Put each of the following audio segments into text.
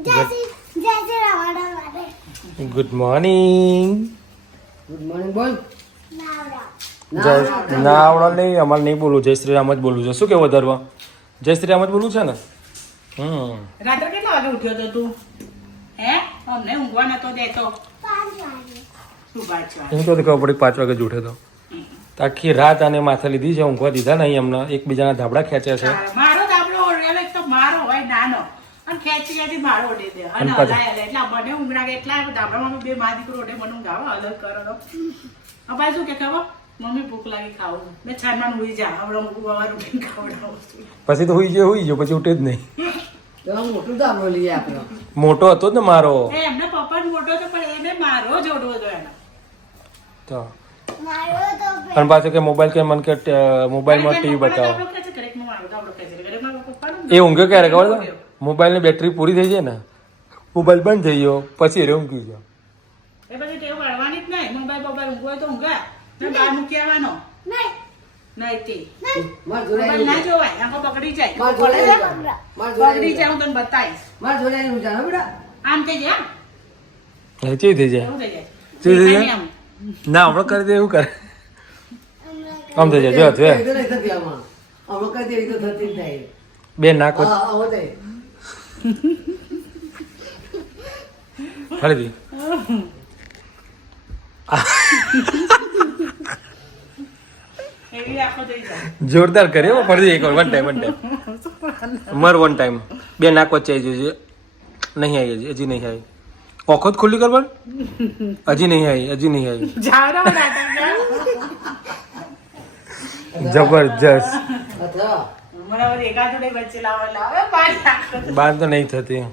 Good morning. Good morning બોલ. ના આવડો નહીં, અમારે નહીં બોલવું, જય શ્રી રામ જ બોલવું છે. શું કેવું વધારવા? જય શ્રી રામ જ બોલવું છે ને. રાત્રે કેટલા વાગે ઉઠ્યો તો તું? હે અમને ઊંઘવા નતો દેતો. 5 વાગે. શું 5 વાગે? એમ તો ખબર પડી 5 વાગે જ ઉઠ્યો તો. આખી રાત આને માથે લીધી છે, ઊંઘવા દીધા નહીં અમને. એકબીજાના ધાબળા ખેંચ્યા છે. મારો દાબડો ઓળેલો એક તો મારો હોય નાનો અને ખેંચી ખેંચી મારો ઓઢી દે અને હલાય એટલે મને ઊંઘ લાગે એટલા દાબડામાં બે મા દીકરો ઓઢે મને ઊંઘ આવે અલગ કરો. હવે શું કે ખબર મમ્મી ભૂખ લાગી ખાવું મેં છાનમાં ઉઈ જા હમણાં સવારે ઉઠીને ખાવડાવું. પછી તો હુઈ ગયો પછી ઉઠે જ નહીં. તો મોટું દાબો લઈએ આપણો. મોટો હતો જ ને મારો. એમના પપ્પા મોટો તો પણ એને મારો જોડવો હતો એનો તો અને પાછું કે મોબાઈલ કે મન કે મોબાઈલમાં ટીવી બતાવો. એ ઊંઘ્યો ક્યારે ખબર છે? મોબાઈલની બેટરી પૂરી થઈ જાય ને, મોબાઈલ બંધ થઈ ગયો પછી એ ઊંઘી ગયો. એ બધી ટેવ પાડવાની જ નહીં. મોબાઈલ ઊંઘવો હોય તો ઊંઘા ને બહાર મૂકી આવવાનો નહીં તે મોબાઈલ ના જોવાય આંખો બગડી જાય. બગડી જાય હું તને બતાવીશ. આમ થઈ જાય ચેવી થઈ જાય? એવું થઈ જાય ચેવી થઈ જાય? ના હમણાં કરી દે એવું કરે આમ થઈ જાય. જો બે નાક ફરીથી એવી આંખો થઈ જાય. જોરદાર કર્યો ફરીથી એક વાર વન ટાઈમ મર વન ટાઈમ. બે નાક વચ્ચે આવી જશે. નહીં આવી હજી નહીં આવી. ઓખો જ ખુલ્લી કર પણ હજી નહીં આવી. જબરજસ્ત. બાર તો નહીં થતી.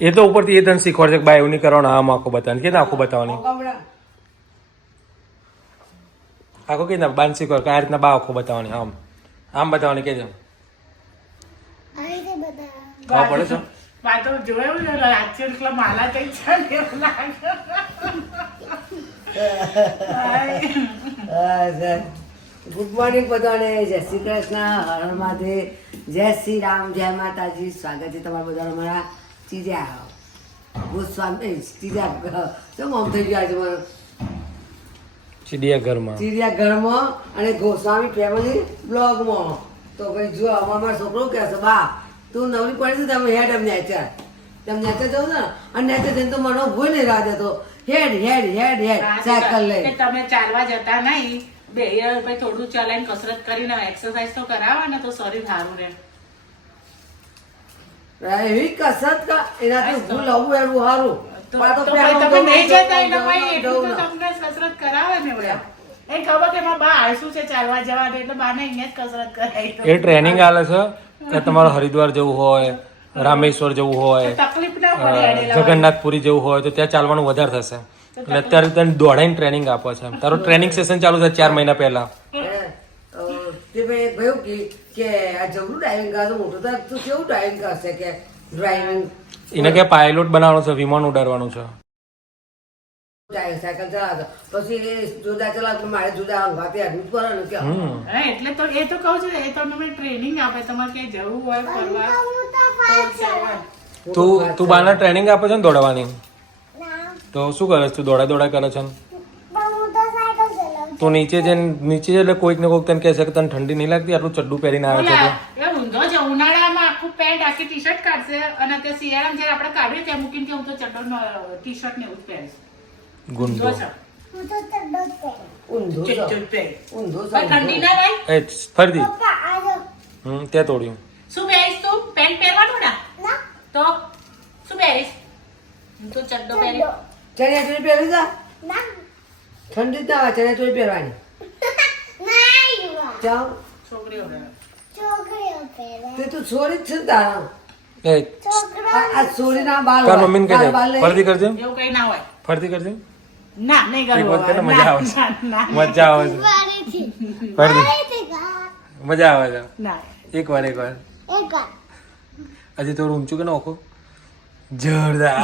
એ તો ઉપરથી એ તને શીખવાડશે કે બાય એવું નહીં કરવાનું, આમ આખો બતાવવાની કે આખું બતાવવાની આખો કે ના બાન શીખવાડ કે આ રીતના બા આખો બતાવવાની આમ આમ બતાવવાની કે જેમ પડે છે. વાતો જોયું ને રાજ્ય એટલા માલા કઈ છે ને એવું લાગે. ગુડ મોર્નિંગ બધાને. જય શ્રી કૃષ્ણ, હર મહાદેવ, જય શ્રી રામ, જય માતાજી. સ્વાગત છે તમારા બધા અમારા ચીજા ગોસ્વામી ચીજા શું આમ થઈ ગયા છે મને ચિડિયાઘરમાં અને ગોસ્વામી ફેમિલી બ્લોગમાં. તો ભાઈ જો અમારો છોકરો કહે છે બા તું નવરી પડી તમે હેડ એમ નેચર તમે નેચર જવું ને અને નેચર જઈને તો મને ભૂલ નહીં રાહ દેતો હેડ હેડ હેડ હેડ સાયકલ લઈ. તમે ચાલવા જતા નહીં બે ભાઈ થોડું ચલાવીને કસરત કરીને એક્સરસાઇઝ તો કરાવો ને તો શરીર સારું રહે. એવી કસરત એનાથી ભૂલ આવું એનું સારું. તમે નહીં જતા ને ભાઈ એટલું તો તમને કસરત કરાવે ને બધા એ ખબર કે મારા બા આળસુ છે ચાલવા જવાનું એટલે બાને અહીંયા જ કસરત કરાવી. એ ટ્રેનિંગ આલે છે કે તમારે હરિદ્વાર જવું હોય, રામેશ્વર જવું હોય, તકલીફ ના પડે, જગન્નાથપુરી જવું હોય તો ત્યાં ચાલવાનું વધારે થશે. એટલે અત્યારે તને દોડાઈને ટ્રેનિંગ આપે છે. તારો ટ્રેનિંગ સેશન ચાલુ થાય 4 મહિના પહેલા. તે ભાઈ કહ્યું કે આ જબરું ડ્રાઇવિંગ કરે મોટું તો તું કેવું ડ્રાઇવિંગ કરશે કે ડ્રાઇવિંગ એને કે પાયલોટ બનાવવાનું છે, વિમાન ઉડાડવાનું છે. સાયકલ ચલાવતો પછી એ જુદા ચલાવતો મારે જુદા અંગાથી આડું જ પડે ને કે એટલે તો એ તો કહું છું એ તો તમે ટ્રેનિંગ આપે તમારે ક્યાંય જવું હોય ફરવા. તું બાના ટ્રેનિંગ આપે છે ને દોડવાની તો શું કરે છે? તું દોડા કરે છે ને તું નીચે એટલે કોઈક ને કોઈક તને કહે છે કે તને ઠંડી નહીં લાગતી આટલું ચડ્ડું પહેરીને આવે છે. ઊંધો છે ઉનાળામાં આખું પેન્ટ આખી ટી શર્ટ કાઢશે અને તે શિયાળામાં જયારે આપણે કાઢીએ ત્યાં મૂકીને કે હું તો ચડ્ડો ટી શર્ટ ને એવું જ પહેરીશ. ગુંડો ઠંડી ના ભાઈ ફરતી ત્યાં તોડ્યું. શું પહેરીશ તું? પેન્ટ પહેરવાનું ને તો શું પહેરીશ? હું તો ચડ્ડો પહેરી ચણિયા ચોળી પહેરી જા ઠંડી ના આવે ચણિયા ચોળી પહેરવાની જાઓ છોકરીઓ તે તું છોડી જ છે ને તારા આ છોડી ના બાલ તાર મમ્મીને કહી દે ફરતી કરજે. એવું કઈ ના હોય. ફરતી કરજે. ના નહીં કરવું. મજા આવે છે. મજા આવે છે. ફરતી મજા આવે છે. ના એક વાર હજી થોડું ઊંચું કે નાખો જોરદાર.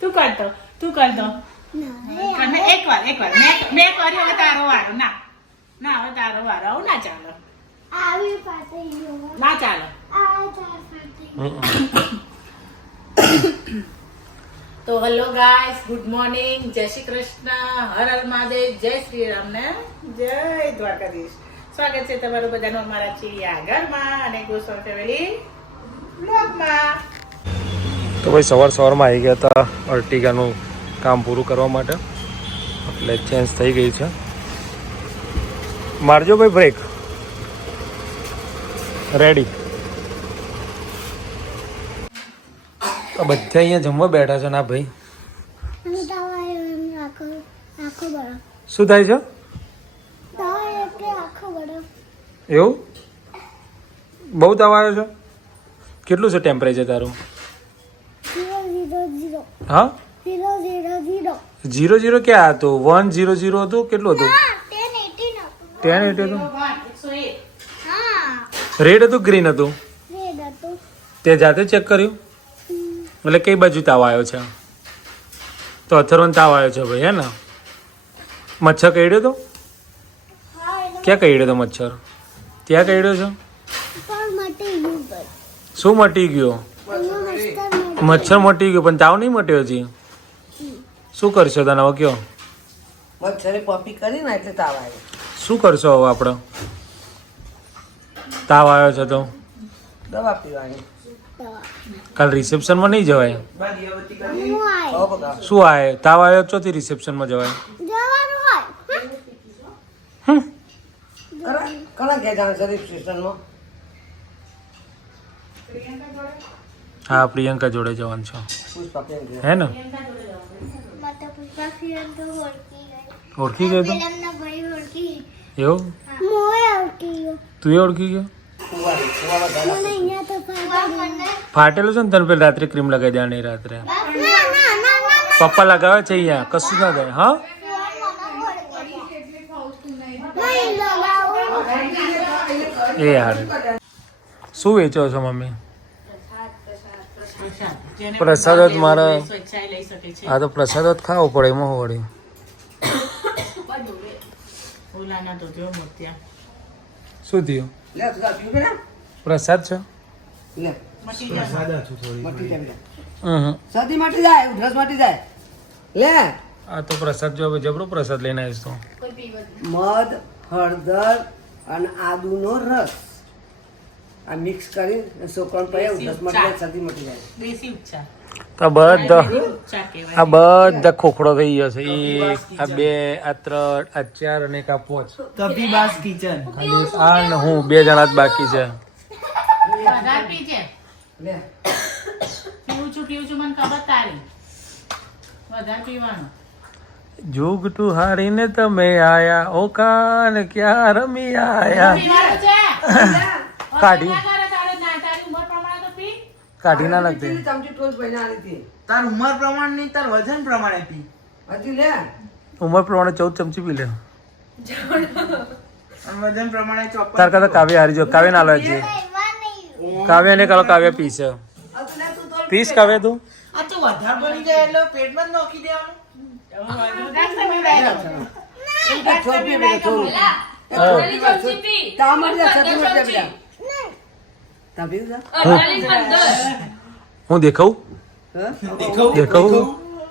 તું કરતો અને એક વાર મેં કર્યું હવે તારો વારો. ના હવે તારો વારો આવું ના ચાલો. ના ચાલો તો હેલો ગાઈસ, ગુડ મોર્નિંગ, જય શ્રી કૃષ્ણ, હર હર મહાદેવ, જય શ્રી રામ ને જય દ્વારકાધીશ. સ્વાગત છે તમારું બધાનું અમારા ચિડિયા ઘરમાં અને ગોસ્વામી ફેમિલી બ્લોગમાં. તો ભાઈ સવારમાં આવી ગયા હતા અર્ટિગાનું કામ પૂરું કરવા માટે, એટલે ચેન્જ થઈ ગઈ છે. મારજો ભાઈ બ્રેક. રેડી. તો બધા અહીંયા જમવા બેઠા છે ના ભાઈ. શું થાય છે એવું? બહુ તાવ આવ્યો છે? કેટલું છે ટેમ્પરેચર તારું? હા 0 ક્યાં હતું? 100 હતું? કેટલું હતું? 1080 હતું. રેડ હતું ગ્રીન હતું? તે જાતે ચેક કર્યું? એટલે કઈ બાજુ તાવ આવ્યો છે? તો અથર્વન તાવ આવ્યો છે ભાઈ, હે ને? મચ્છર કરડ્યો તો? ક્યાં કરડ્યો તો મચ્છર? ત્યાં કરડ્યો છે? શું મટી ગયો? મચ્છર મટી ગયો પણ તાવ નહીં મટ્યો હજી. શું કરશો તને હવે કયો? મચ્છરે પપી કરી ને એટલે તાવ આવ્યો. શું કરશો હવે આપણે? તાવ આવ્યો છે તો દવા પીવાની. કાલ રિસેપ્શનમાં નહીં જવાય. શું આવે? તાવ આવ્યો ચોથી રિસેપ્શનમાં જવાય? ઘણા ઘેર જાણ છે રિસેપ્શનમાં. હા, પ્રિયંકા જોડે જવાનું છે, પુષ્પા કેમ છે? હે ને? ઓળખી ગયો તો? એવું? તું એ ઓળખી ગયો? ફાટેલું છે ને તને પેલા રાત્રે ક્રીમ લગાવી દેવાની. રાત્રે પપ્પા લગાવે છે અહીંયા, કશું ના થાય. હા, એ યાર શું વેચો છો મમ્મી? પ્રસાદ જ મારા. હા તો પ્રસાદ જ ખાવો પડે એમાં વળી. શું થયું? લે તું આ પીવું કે ના? પ્રસાદ છે? લે મટી જાય. મટી જાય લે. હમ. સદી મટી જાય, ઉધરસ મટી જાય. લે આ તો પ્રસાદ જો જબરો પ્રસાદ લઈને આવીશ તો. મધ, હળદર અને આદુનો રસ આ મિક્સ કરી છોકરાને પીએ, ઉધરસ મટી જાય, સદી મટી જાય. દેશી ઉપચાર. તો બધા ઉપચાર કહેવાય. આ બધા ખોખડો થઈ ગયો છે. એક, આ બે, આ ત્રણ, આ ચાર અને એક આ પાંચ. ખાલી આ ને હું 2 જણા જ બાકી છે. વધારે પીજે. લે પીવું છું મને ખબર તારી. વધારે પીવાનું. જોગ તું હારીને તમે આયા, ઓ કાન ક્યાં રમી આયા. પીવાનું છે. કાઢી ના કરે તારે ના, તારી ઉંમર પ્રમાણે તો પી. કાઢી ના નાખતી. પેલી ચમચી ટોચ પૈને આલી હતી. તાર ઉંમર પ્રમાણે નહીં, તાર વજન પ્રમાણે પી. હજી લે ઉંમર પ્રમાણે 14 ચમચી પી લે. અને વજન પ્રમાણે ચોપન. તાર કરતા કાવ્ય હારી જો. કાવ્ય ના લે છે. કાવ્ય ને કાલો કાવ્ય પીશે. પીશ કાવ્ય તું? આ તો વધારે બની જાય એટલે પેટમાં જ નાખી દેવાનું. છોડ પી બેટા, છોડ. તા મટી જાય, સદી મટી જાય બેટા. તા પીવું છે? હું દેખાઉં? હા? દેખાઉં?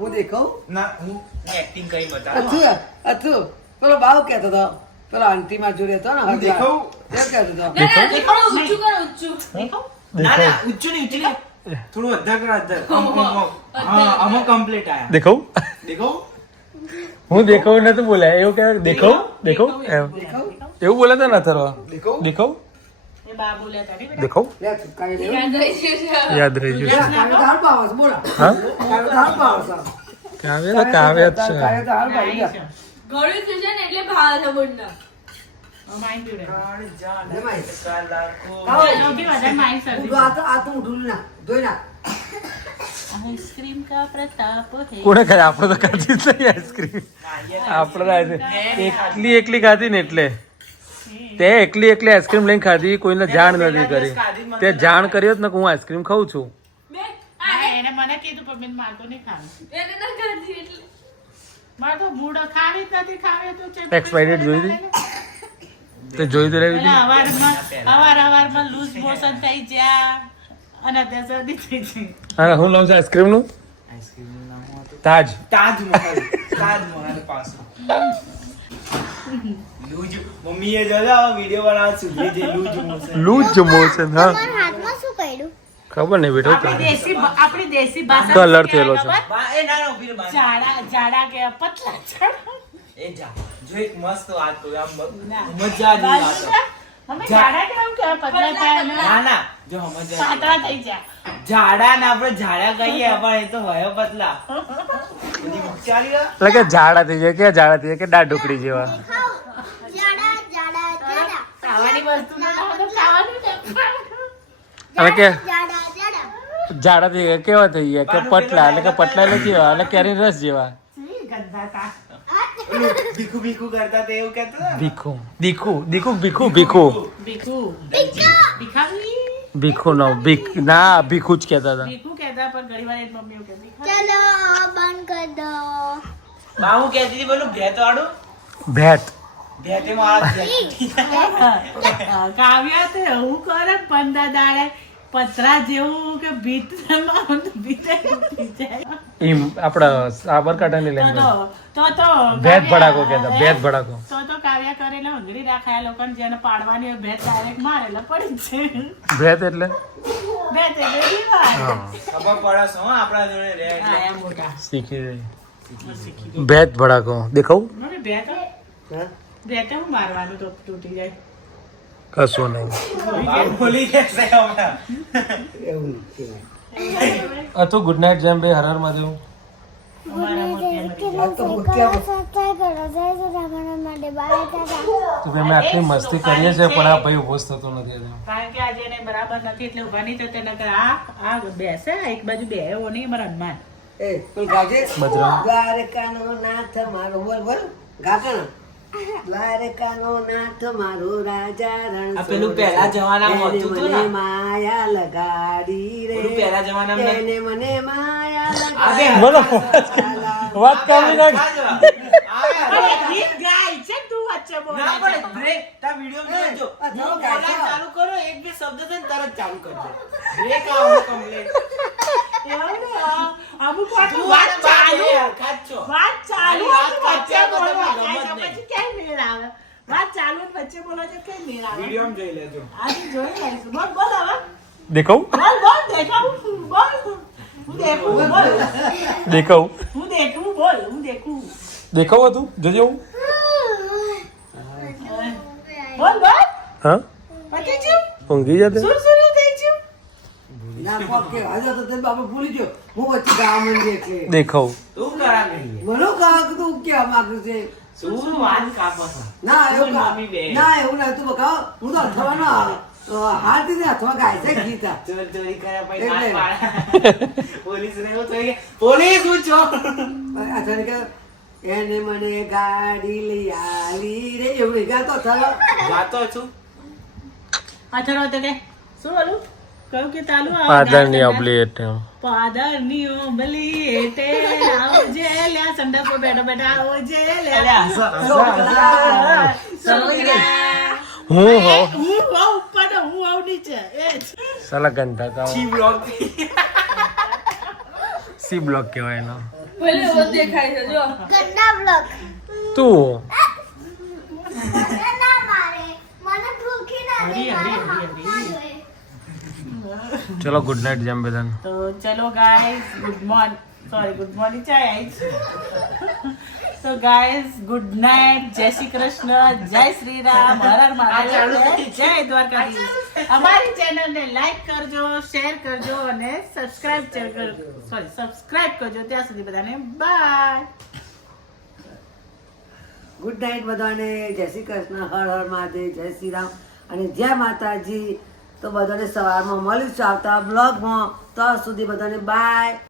હું દેખાઉં? ના, હું એક્ટિંગ કરી બતાવું. અથુ પેલો બાવ કહેતો હતો, પેલો આંટી માં જોડે હતો ને હું દેખાઉં? એ કહેતો હતો. ના ના, ઊંચું નહીં, ઊંચું નહીં. થોડું વધારે કર, વધારે. હા, અમુક કમ્પ્લીટ આયા. દેખાઉં? દેખાવું? હું દેખાઉં નતું બોલાય એવું કે દેખાઉં? દેખાઉં એમ દેખાઉં? એવું બોલે તો ના થરો. દેખાવું? દેખાઉં? એ બા બોલ્યા તારી બેટા. દેખાઉં? લે તું કાંઈ લેવું? યાદ રહી લે, ગયું. કાંઈ તો હાલ પાવો છે, બોલો. હા, કાંઈ તો હાલ પાવો છે. કાવ્ય તો કાવ્ય જ છે. કાંઈ તો હાલ પાવો નાઈ છે. છે. ગળું થઈ જાય ને એટલે ભાવ છે બોલના. માઈન પીવડે. કાળ જાણ લે માઈ. કલાકો. ખાઓ. સૌથી વધારે માઈન શરદી. ઊંધું આ તો ઊંધું ના, ધોઈ નાખ. આઈસ્ક્રીમ કા પ્રતાપ હે. કોને ખાય? આપણે તો ખાધી જ નહીં આઈસ્ક્રીમ. આપણે તો એકલી ખાધી ને એટલે તે એકલી આઈસ્ક્રીમ લઈને ખાધી, કોઈને જાણ નથી કરી. તે જાણ કરી હોત ને કે હું આઈસ્ક્રીમ ખાઉં છું. હા, એને મને કીધું પણ મેં મારતો નહીં ખાવું. એને ના ખાધી એટલે. મારે તો મૂડ ખાવી જ નથી, ખાવી તો છે. Expired જોઈ હતી? તે જોઈ તો રહેવી પેલા હતી. હવારમાં લૂઝ મોશન થઈ ગયા અને અત્યારે શરદી થઈ છે. હા હું લઉં છું આઈસ્ક્રીમનું આઈસ્ક્રીમનું નામ શું હતું? તાજ તાજમહલ પાછું લૂજ મમ્મીએ જોયો વિડિયો બનાવવા સુધી જે લૂજ મોશન લૂજ મોશન હા હાથમાં શું કર્યું? ખબર નહીં બેટા આપણી દેશી ભાષા કલર થયેલો છે. એ ના ના ઉભી રહે બા. જાડા કે પતલા જાડા. એ જા જો એક મસ્ત વાત કહું આમ મજા આવી વાત અમે જાડા કેમ કે પતલા થાય ના ના જો મજા પાતળા થઈ જાય. ઝાડા ને આપણે ઝાડા કહીએ પણ એ તો હોય પતલા બધી ચાલી ગયો એટલે કે ઝાડા થઈ જાય કે ઝાડા થઈ જાય કે દાળ ઢોકળી જેવા જાડા જાડા જાડા ખાવાની વસ્તુ ના હોય તો ખાવાનું ને. અને કે જાડા જાડા ઝાડા થઈ ગયા કેવા થઈ ગયા કે પતલા એટલે કે પતલા એટલે કેવા એટલે કેરી રસ જેવા છી, ગંધાતા. ભીખું ભીખું કરતા તે એવું કહેતો હતો ને? ભીખું દીખું દીખું ભીખું ભીખું ભીખું. ભીખાવી. ભીખું નો ભીખ ના ભીખું જ કહેતા હતા ભીખું કહેતા પણ ઘણી વાર એની મમ્મી એવું કે ભીખા. ચલો બંધ કર દો. બા હું કહેતી હતી બોલું ભેત વાળું ભેટ ભેતે મારા કાવ્યા તો એવું કરે પંદર દાડે પતરા જેવું કે ભીતમાં ભીતે ઉઠી જાય. એમ આપણા સાબરકાંઠાની લેંગ્વેજ તો ભેદ કાવ્યા- ભડાકો કહેતા ભેદ ભડાકો તો કાવ્યા કરેલા હંગરી રાખાયા લોકોને જેને પાડવાની હોય ભેદ ડાયરેક્ટ મારેલા પડી જ છે. ભેદ એટલે ભેદ એટલે દીવાલ. હા ખબર પડે છે હો આપણા જોડે રહે એટલે. આયા મોટા. શીખી ગઈ ભેદ ભડાકો દેખાવું મમ્મી ભેદ ભેદ હું મારવાનું તો તૂટી જાય. કશું નહીં બા ભૂલી જશે હમણાં. એવું કહેવાય. હતું ગુડ નાઇટ જેમ ભાઈ હર હર મહાદેવ અમારા મોટી આ તો ભૂખ્યા સબસ્ક્રાઇબ કરો જય સુરામણ માટે બાય ટાટા. તો ભાઈ અમે આટલી મસ્તી કરીએ છીએ પણ આ ભાઈ ઉભો જ થતો નથી હજુ. કારણ કે આજે એને બરાબર નથી એટલે ઉભા નહીં થતા નકર આ બેસે એક બાજુ બે એવો નહીં મારા હનુમાન. એ પેલું ગાજે બજરંગ. દ્વારકાનો નાથ મારો બોલ બોલ ગાતા દ્વારકાનો નાથ મારો રાજા રણ આ પેલું પહેલા જમાનામાં એને હતું તો મને ને? માયા લગાડી રે પેલું પહેલા જમાનામાં ને? એને મને માયા અરે લગાડી બોલો વાત કાઢી નાખ અરે ગીત ગાય છે તું વચ્ચે બોલે ના છે. પણ બ્રેક તા વિડિયો જોજો આ હું થોડો બોલવાનું ગાય ચાલુ કરો એક બે શબ્દ છે ને તરત ચાલુ કરજો બ્રેક આવો કમ્પ્લીટ એવું ને, અમુક વાર તો તું વાત અને બા ચાલુ બે હરખા જ છો. વાત ચાલુ વાત વચ્ચે કાઢ્યા બોલો વગર તમે જાય ગમત છે, પછી કેમ મેળ આવે વાત ચાલુ ને વચ્ચે બોલો છો કેમ મેળ આવે વિડિયોમાં જોઈ લેજો આજે જોઈ લઈશું બોલ બોલ હવે દેખાવું બોલ બોલ દેખાવું બોલ હું દેખું બોલ દેખાવું હું દેખું બોલ હું દેખું દેખાવું હતું જોજે હું બોલ બોલ હા પછી ચૂપ ઊંઘી જતે સુર સુર થઈ ચૂપ ના કોક કે આજે તો તે બાપા ભૂલી ગયો હું વચ્ચે ગાવા માંડી એટલે દેખાવું તું કરા નહીં મને કહા કે તું કેવા માંગુ છે શું વાત કાપો છો ના એવું તું નામી બે. ના એવું ના તું બકાવ હું તો અથવાનો હાથ ને અથવા ગાય છે ગીતા ચોર ચોરી કર્યા પછી એટલે. નાક પાડે. પોલીસ ને એવું થઈ ગયા પોલીસ હું છો અથાને કે એને મને ગાડી લઈ આલી રે એવું ગાતો થયો ગાતો છું અથડો તો કે શું બોલું કહું કે તાલુ આવો પાદરની ગાતા ઓબલી એટલે પાદરની ઓબલી એટે આવજે લ્યા સંડા પર બેઠા બેઠા આવજે લ્યા હું હો હું હોઉં ઉપર ને હું હોઉં નીચે એ જ. સાલા ગંધા તા છી બ્લોક સી બ્લોક કહેવાય એનો ભલે એવો જ દેખાય છે જો ગંદા બ્લોક તું ના મારે મને ભૂખી ના દે હરી, હરી, મારા હરી, હાથમાં જોઈએ. ચલો ગુડ નાઇટ જેમ બધાને તો ચલો guys good morning sorry good morning ચાય આઈ તો ગાઈસ ગુડ નાઇટ જય શ્રી કૃષ્ણ જય શ્રી રામ હર હર મહાદેવ જય દ્વારકાધીશ અમારી ચેનલને લાઈક કરજો શેર કરજો અને સબસ્ક્રાઇબ કરજો ત્યાં સુધી બધાને બાય ગુડ નાઇટ બધાને જય શ્રી કૃષ્ણ હર હર મહાદેવ જય શ્રી રામ અને જય માતાજી તો બધાને સવારમાં મળીશું આવતા બ્લોગમાં તો સુધી બધાને બાય